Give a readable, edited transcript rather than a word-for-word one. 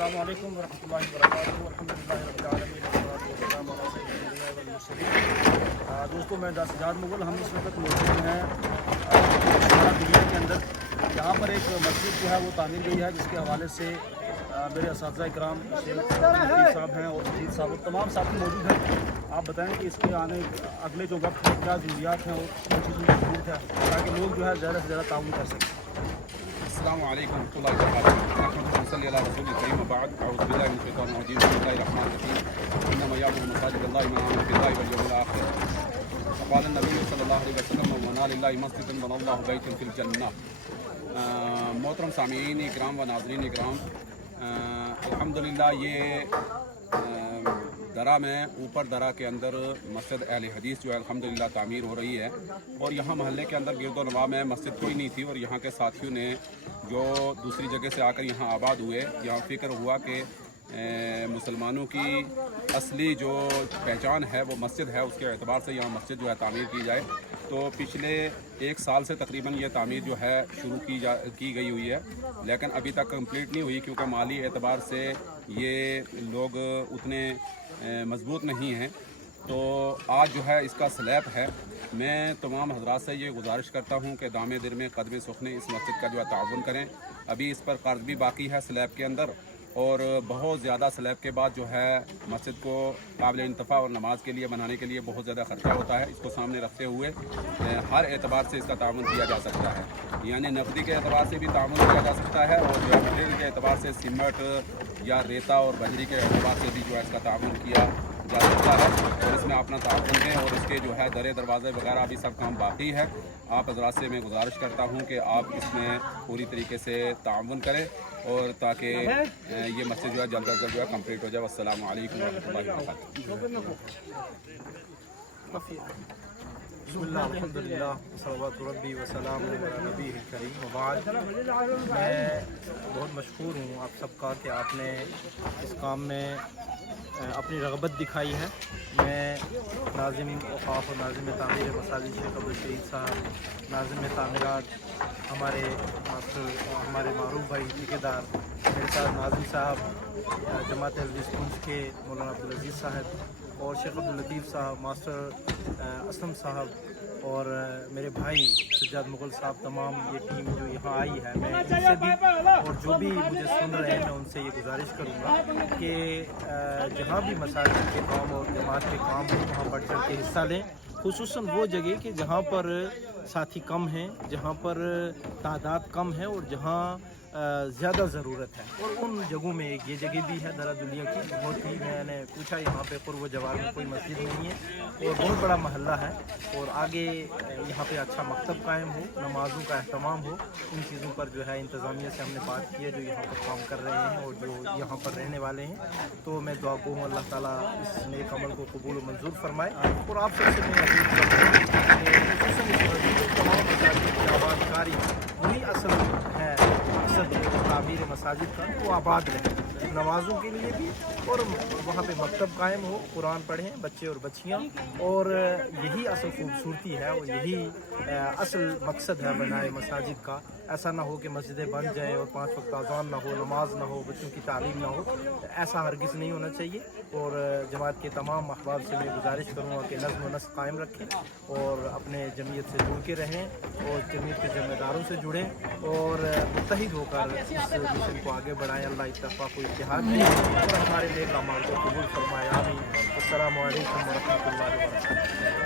السلام علیکم ورحمۃ اللہ وبرکاتہ الحمدللہ رب العالمین والصلاۃ والسلام علی سیدنا الانبیاء والمرسلین۔ دوستوں میں سجاد مغل، ہم اس وقت موجود ہیں سارا دنیا کے اندر۔ یہاں پر ایک مسجد جو ہے وہ تعمیر ہوئی ہے، جس کے حوالے سے میرے اساتذہ کرام صاحب ہیں اور مجید صاحب اور تمام ساتھی موجود ہیں۔ آپ بتائیں کہ اس کے آنے اگلے جو وقت ہے کیا ضروریات ہیں اور کن چیزوں کی ضرورت ہے تاکہ لوگ جو ہے زیادہ سے زیادہ تعاون کر سکیں۔ السلام علیکم ورحمۃ اللہ وبرکاتہ۔ نحمد صلی اللہ رسول الکریم وبعد، اعوذ باللہ من الشیطان الرجیم، بسم اللہ الرحمن الرحیم۔ انما یعمر مساجد اللہ من آمن باللہ والیوم الآخر، وقال النبی صلی اللہ علیہ وسلم من بنى للہ مسجدا بنى اللہ بیتا فی الجنہ۔ محترم سامعین اکرام و ناظرین اکرام، الحمدللہ یہ درہ میں اوپر درہ کے اندر مسجد اہل حدیث جو ہے الحمدللہ تعمیر ہو رہی ہے، اور یہاں محلے کے اندر گرد و نواح میں مسجد کوئی نہیں تھی، اور یہاں کے ساتھیوں نے جو دوسری جگہ سے آ کر یہاں آباد ہوئے، یہاں فکر ہوا کہ مسلمانوں کی اصلی جو پہچان ہے وہ مسجد ہے، اس کے اعتبار سے یہاں مسجد جو ہے تعمیر کی جائے۔ تو پچھلے 1 سال سے تقریباً یہ تعمیر جو ہے شروع کی گئی ہوئی ہے، لیکن ابھی تک کمپلیٹ نہیں ہوئی کیونکہ مالی اعتبار سے یہ لوگ اتنے مضبوط نہیں ہیں۔ تو آج جو ہے اس کا سلیب ہے۔ میں تمام حضرات سے یہ گزارش کرتا ہوں کہ دامِ در میں قدم سخنے اس مسجد کا جو ہے تعاون کریں۔ ابھی اس پر قرض بھی باقی ہے سلیب کے اندر، اور بہت زیادہ سلیب کے بعد جو ہے مسجد کو قابل انتفاع اور نماز کے لیے بنانے کے لیے بہت زیادہ خرچہ ہوتا ہے۔ اس کو سامنے رکھتے ہوئے ہر اعتبار سے اس کا تعاون کیا جا سکتا ہے، یعنی نقدی کے اعتبار سے بھی تعاون کیا جا سکتا ہے، اور جو مٹیریل کے اعتبار سے سیمنٹ یا ریتا اور بجری کے اعتبار سے بھی جو ہے اس کا تعاون کیا جا سکتا ہے، اور اس میں اپنا تعاون ہے، اور اس کے جو ہے درے دروازے وغیرہ بھی سب کام باقی ہے۔ آپ حضرات سے میں گزارش کرتا ہوں کہ آپ اس میں پوری طریقے سے تعاون کریں، اور تاکہ یہ مسجد جو ہے جلد از جلد جو ہے کمپلیٹ ہو جائے۔ والسلام علیکم ورحمۃ اللہ وبرکاتہ۔ بسم اللہ الحمدللہ صلوات ربی وسلام علی نبی کریم وبعد۔ میں بہت مشکور ہوں آپ سب کا کہ آپ نے اس کام میں اپنی رغبت دکھائی ہے۔ میں ناظم اوقاف اور ناظم تعمیر مساجد شیخ عبدالشہید صاحب، ناظم تعمیرات ہمارے معروف بھائی ٹھیکیدار، میرے ساتھ ناظم صاحب جماعت اہل پنچ کے مولانا عبدالعزیز صاحب، اور شیخ عبداللطیف صاحب، ماسٹر اسلم صاحب، اور میرے بھائی سجاد مغل صاحب، تمام یہ ٹیم جو یہاں آئی ہے، میں ان سے بھی اور جو بھی مجھے سن رہے ہیں میں ان سے یہ گزارش کروں گا کہ جہاں بھی مساجد کے کام اور جماعت کے کام ہوں وہاں بڑھ چڑھ کے حصہ لیں، خصوصاً وہ جگہ کہ جہاں پر ساتھی کم ہیں، جہاں پر تعداد کم ہے، اور جہاں زیادہ ضرورت ہے، اور ان جگہوں میں ایک یہ جگہ بھی ہے درہ دنیا کی بہت ہی، میں نے پوچھا یہاں پہ قرب و جوار میں کوئی مسجد نہیں ہے، اور بہت بڑا محلہ ہے، اور آگے یہاں پہ اچھا مکتب قائم ہو، نمازوں کا اہتمام ہو، ان چیزوں پر جو ہے انتظامیہ سے ہم نے بات کی ہے جو یہاں پر کام کر رہے ہیں اور جو یہاں پر رہنے والے ہیں۔ تو میں دعا گو ہوں اللہ تعالیٰ اس نیک عمل کو قبول و منظور فرمائے، اور آپ سب سے میں اپیل کرتا ہوں کہ خصوصاً اس مسجد کے تمام مساجد کی آباد کاری وہی اصل ہے، تعمیر مساجد کا، وہ آباد رہے نمازوں کے لیے بھی، اور وہاں پہ مکتب قائم ہو، قرآن پڑھیں بچے اور بچیاں، اور یہی اصل خوبصورتی ہے اور یہی اصل مقصد ہے بنائے مساجد کا۔ ایسا نہ ہو کہ مسجدیں بن جائیں اور 5 وقت اذان نہ ہو، نماز نہ ہو، بچوں کی تعلیم نہ ہو، ایسا ہرگز نہیں ہونا چاہیے۔ اور جماعت کے تمام احباب سے میں گزارش کروں گا کہ نظم و نسق قائم رکھیں، اور اپنے جمعیت سے جڑ کے رہیں، اور جمعیت کے ذمہ داروں سے جڑیں، اور متحد ہو کر اس مشن کو آگے بڑھائیں۔ اللہ اتفاق و اتحاد دے اور ہمارے نیک اعمال کو قبول فرمائے، آمین۔ السلام علیکم ورحمۃ اللہ وبرکاتہ۔